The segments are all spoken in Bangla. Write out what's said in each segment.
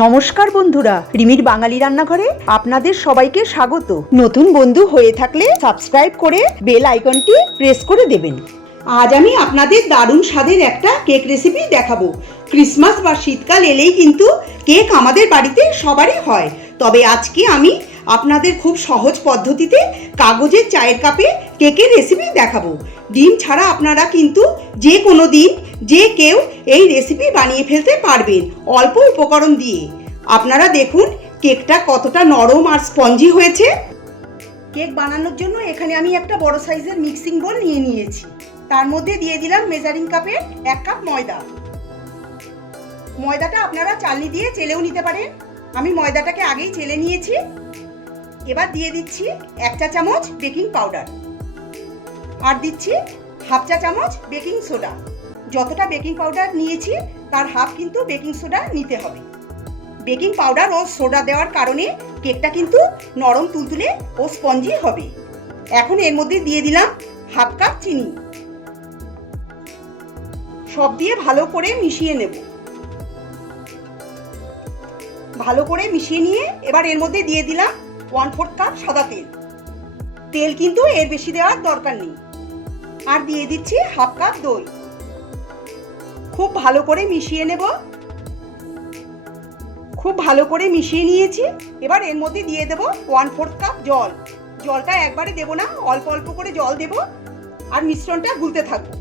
নমস্কার বন্ধুরা, রিমির বাঙালি রান্নাঘরে আপনাদের সবাইকে স্বাগত। নতুন বন্ধু হয়ে থাকলে সাবস্ক্রাইব করে বেল আইকনটি প্রেস করে দেবেন। আজ আমি আপনাদের দারুণ স্বাদের একটা কেক রেসিপি দেখাবো। ক্রিসমাস বা শীতকাল এলেই কিন্তু কেক আমাদের বাড়িতে সবারই হয়, তবে আজকে আমি আপনাদের খুব সহজ পদ্ধতিতে কাগজের চায়ের কাপে কেকের রেসিপি দেখাবো। ডিম ছাড়া আপনারা কিন্তু যে কোনো দিন যে কেউ এই রেসিপি বানিয়ে ফেলতে পারবেন অল্প উপকরণ দিয়ে। আপনারা দেখুন কেকটা কতটা নরম আর স্পঞ্জি হয়েছে। কেক বানানোর জন্য এখানে আমি একটা বড় সাইজের মিক্সিং বোল নিয়ে নিয়েছি। তার মধ্যে দিয়ে দিলাম মেজারিং কাপে 1 কাপ ময়দা। ময়দাটা আপনারা চালনি দিয়ে চেলেও নিতে পারেন, আমি ময়দাটাকে আগেই চেলে নিয়েছি। এবার দিয়ে দিচ্ছি 1 চা চামচ বেকিং পাউডার, আর দিচ্ছি 1/2 চা চামচ বেকিং সোডা। যতটা বেকিং পাউডার নিয়েছি তার হাফ কিন্তু বেকিং সোডা নিতে হবে। বেকিং পাউডার ও সোডা দেওয়ার কারণে কেকটা কিন্তু নরম তুলতুলে ও স্পঞ্জি হবে। এখন এর মধ্যে দিয়ে দিলাম 1/2 কাপ চিনি। সব দিয়ে ভালো করে মিশিয়ে নেব। ভালো করে মিশিয়ে নিয়ে এবার এর মধ্যে দিয়ে দিলাম 1/4 কাপ সাদা তেল। তেল কিন্তু এর বেশি দেওয়ার দরকার নেই। আর দিয়ে দিচ্ছি 1/2 কাপ দই। খুব ভালো করে মিশিয়ে নেব। খুব ভালো করে মিশিয়ে নিয়েছি। এবার এর মধ্যে দিয়ে দেব 1/4 কাপ জল। জলটা একবারে দেব না, অল্প অল্প করে জল দেব আর মিশ্রণটা গুলতে থাকবো।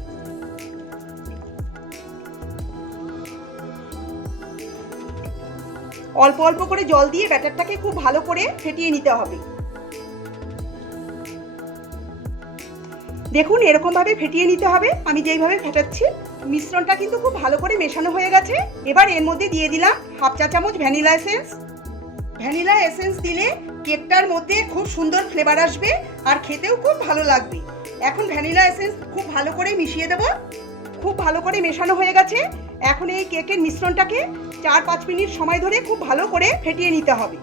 অল্প অল্প করে জল দিয়ে ব্যাটারটাকে খুব ভালো করে ফেটিয়ে নিতে হবে। দেখুন এরকম ভাবে ফেটিয়ে নিতে হবে, আমি যেইভাবে ফেটাচ্ছি। মিশ্রণটা কিন্তু খুব ভালো করে মেশানো হয়ে গেছে। এবার এর মধ্যে দিয়ে দিলাম 1/2 চা চামচ ভ্যানিলা এসেন্স। ভ্যানিলা এসেন্স দিলে কেকটার মধ্যে খুব সুন্দর ফ্লেভার আসবে আর খেতেও খুব ভালো লাগবে। এখন ভ্যানিলা এসেন্স খুব ভালো করে মিশিয়ে দেব। খুব ভালো করে মেশানো হয়ে গেছে। এখন এই কেকের মিশ্রণটাকে 4-5 মিনিট সময় ধরে খুব ভালো করে ফেটিয়ে নিতে হবে।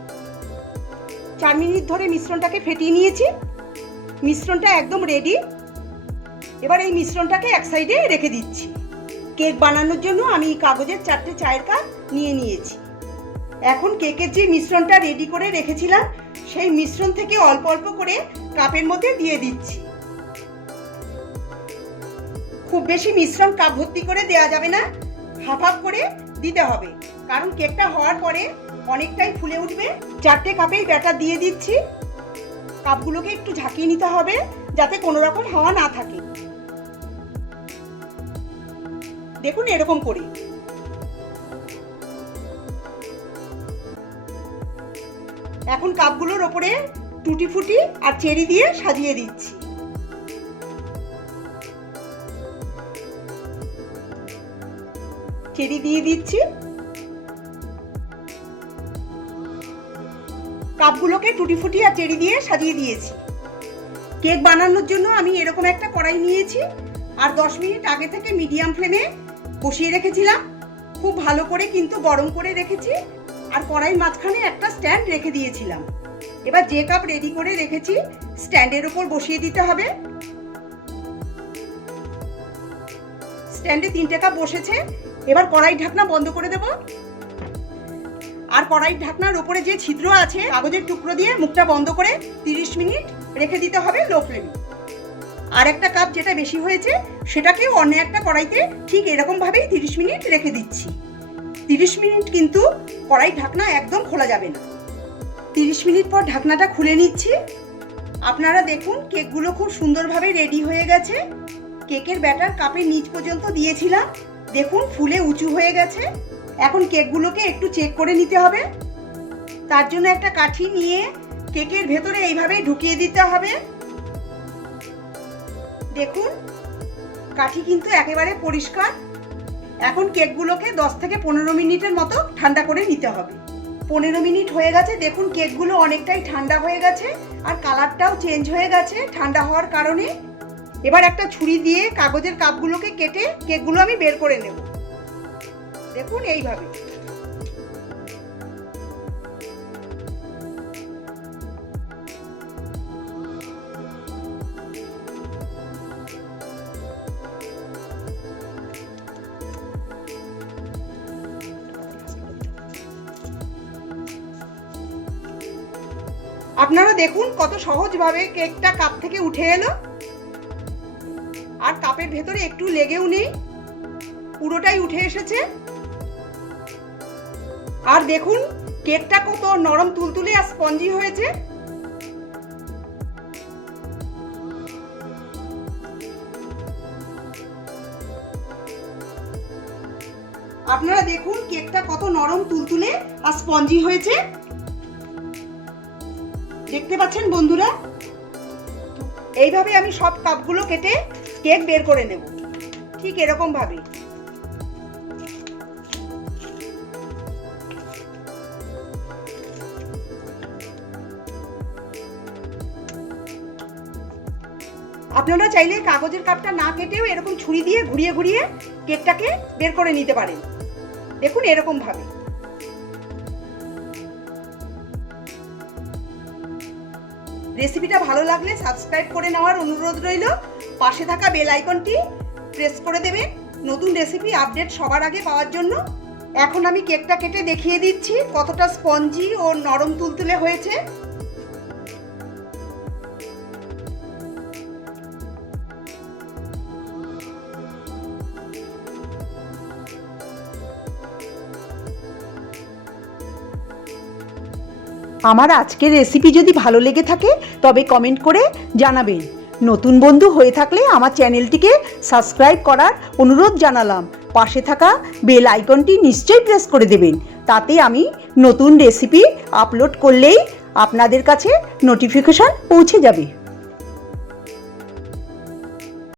4 মিনিট ধরে মিশ্রণটাকে ফেটিয়ে নিয়েছি। মিশ্রণটা একদম রেডি। এবার এই মিশ্রণটাকে এক সাইডে রেখে দিচ্ছি। কেক বানানোর জন্য আমি কাগজের 4টে চায়ের কাপ নিয়ে নিয়েছি। এখন কেকের যে মিশ্রণটা রেডি করে রেখেছিলাম সেই মিশ্রণ থেকে অল্প অল্প করে কাপের মধ্যে দিয়ে দিচ্ছি। খুব বেশি মিশ্রণ কাপ ভর্তি করে দেওয়া যাবে না, হাফ হাফ করে দিতে হবে, কারণ কেকটা হওয়ার পরে অনেকটাই ফুলে উঠবে। 4টে কাপেই ব্যাটার দিয়ে দিচ্ছি। কাপগুলোকে একটু ঝাঁকিয়ে নিতে হবে যাতে কোনো রকম হাওয়া না থাকে। দেখুন এরকম করে। এখন কাপগুলোর ওপরে টুটি ফুটি আর চেরি দিয়ে সাজিয়ে দিচ্ছি। চেরি দিয়ে দিচ্ছি। কাপগুলোকে টুটি ফুটি আর চেরি দিয়ে সাজিয়ে দিয়েছি। কেক বানানোর জন্য আমি এরকম একটা কড়াই নিয়েছি আর 10 মিনিট আগে থেকে মিডিয়াম ফ্লেমে বসিয়ে রেখেছিলাম। খুব ভালো করে কিন্তু গরম করে রেখেছি আর কড়াইয়ের মাঝখানে একটা স্ট্যান্ড রেখে দিয়েছিলাম। এবার যে কাপ রেডি করে রেখেছি স্ট্যান্ডের উপর বসিয়ে দিতে হবে। স্ট্যান্ডে 3টে কাপ বসেছে। এবার কড়াই ঢাকনা বন্ধ করে দেব। আর কড়াইয়ের ঢাকনার উপরে যে ছিদ্র আছে কাগজের টুকরো দিয়ে মুখটা বন্ধ করে 30 মিনিট রেখে দিতে হবে লো ফ্লেমে। আর একটা কাপ যেটা বেশি হয়েছে সেটাকেও অন্য একটা কড়াইতে ঠিক এরকম ভাবেই 30 মিনিট রেখে দিচ্ছি। 30 মিনিট কিন্তু কড়াই ঢাকনা একদম খোলা যাবে না। 30 মিনিট পর ঢাকনাটা খুলে নিচ্ছি। আপনারা দেখুন কেকগুলো খুব সুন্দরভাবে রেডি হয়ে গেছে। কেকের ব্যাটার কাপের নিচ পর্যন্ত দিয়েছিলাম, দেখুন ফুলে উঁচু হয়ে গেছে। এখন কেকগুলোকে একটু চেক করে নিতে হবে। তার জন্য একটা কাঠি নিয়ে কেকের ভেতরে এইভাবে ঢুকিয়ে দিতে হবে। দেখুন কাঠি কিন্তু একেবারে পরিষ্কার। এখন কেকগুলোকে 10 থেকে 15 মিনিটের মতো ঠান্ডা করে নিতে হবে। 15 মিনিট হয়ে গেছে। দেখুন কেকগুলো অনেকটাই ঠান্ডা হয়ে গেছে আর কালারটাও চেঞ্জ হয়ে গেছে ঠান্ডা হওয়ার কারণে। এবার একটা ছুরি দিয়ে কাগজের কাপগুলোকে কেটে কেকগুলো আমি বের করে নেব। দেখুন এইভাবে। আপনারা দেখুন কত সহজভাবে কেকটা কাপ থেকে উঠে এলো, আর কাপের ভেতরে একটু লেগেও নেই, পুরোটাই উঠে এসেছে। আর দেখুন কেকটা কত নরম তুলতুলে আর স্পঞ্জি হয়েছে। আপনারা দেখুন কেকটা কত নরম তুলতুলে আর স্পঞ্জি হয়েছে, দেখতে পাচ্ছেন বন্ধুরা। এইভাবে আমি সব কাপগুলো কেটে কেক বের করে নেব, ঠিক এরকম ভাবে। আপনারা চাইলে কাগজের কাপটা না কেটেও এরকম ছুরি দিয়ে ঘুরিয়ে ঘুরিয়ে কেকটাকে বের করে নিতে পারেন, দেখুন এরকম ভাবে। রেসিপিটা ভালো লাগলে সাবস্ক্রাইব করে নেওয়ার অনুরোধ রইল। পাশে থাকা বেল আইকনটি প্রেস করে দেবেন নতুন রেসিপি আপডেট সবার আগে পাওয়ার জন্য। এখন আমি কেকটা কেটে দেখিয়ে দিচ্ছি কতটা স্পঞ্জি ও নরম তুলতুলে হয়েছে। আমার আজকের রেসিপি যদি ভালো লেগে থাকে তবে কমেন্ট করে জানাবেন। নতুন বন্ধু হয়ে থাকলে আমার চ্যানেলটিকে সাবস্ক্রাইব করার অনুরোধ জানালাম। পাশে থাকা বেল আইকনটি নিশ্চয়ই প্রেস করে দেবেন, তাতে আমি নতুন রেসিপি আপলোড করলেই আপনাদের কাছে নোটিফিকেশন পৌঁছে যাবে।